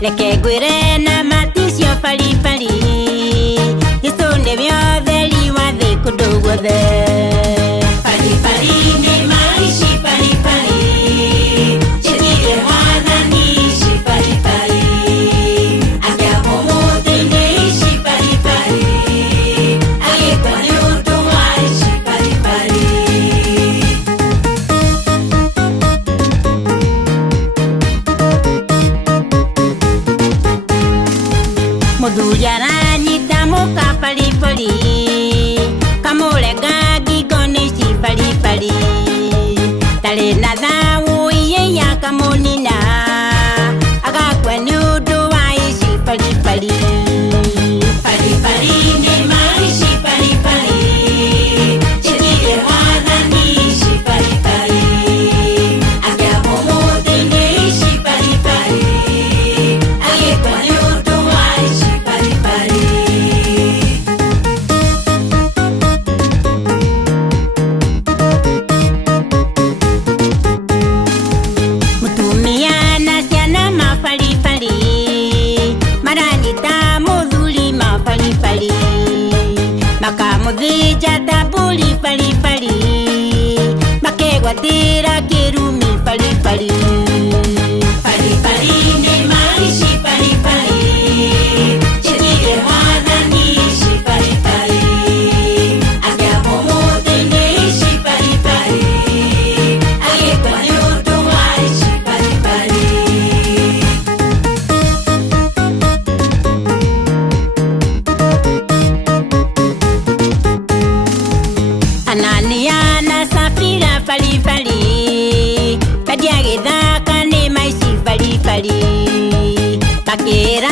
Reke ngwire na matisio pari pari Gisonde vyotheri wa thi kundu guothe Pari pari ni maici pari pari Chithire wathani ici pari pari Akia momote ni ici pari pari Agikwa ni undu wa ici pari pari Muthuri aranyita muka pari pari Kamurenga ngingo nici pari pari Tari na thaũ iye akamunina Agakua ni undu wa ici pari pari Pari pari ni maici pari pari Chithire wathani ici pari pari Akia momote ni ici pari pari Agikwa ni undu wa ici pari pari Mutumia na ciana mapari pari Maranyita muthuri mapari pari Makamuthinja ta mbũri pari pari Makegwatĩra kĩrumi pari pari Pari pari nĩ maici pari pari Chithire wathani ici pari pari Akia momote nĩ ici pari pari Agĩkwa nĩ ũndũ wa ici pari pari Anania na Safira pari pari Kadia gĩthaka nĩ maici pari pari Makĩra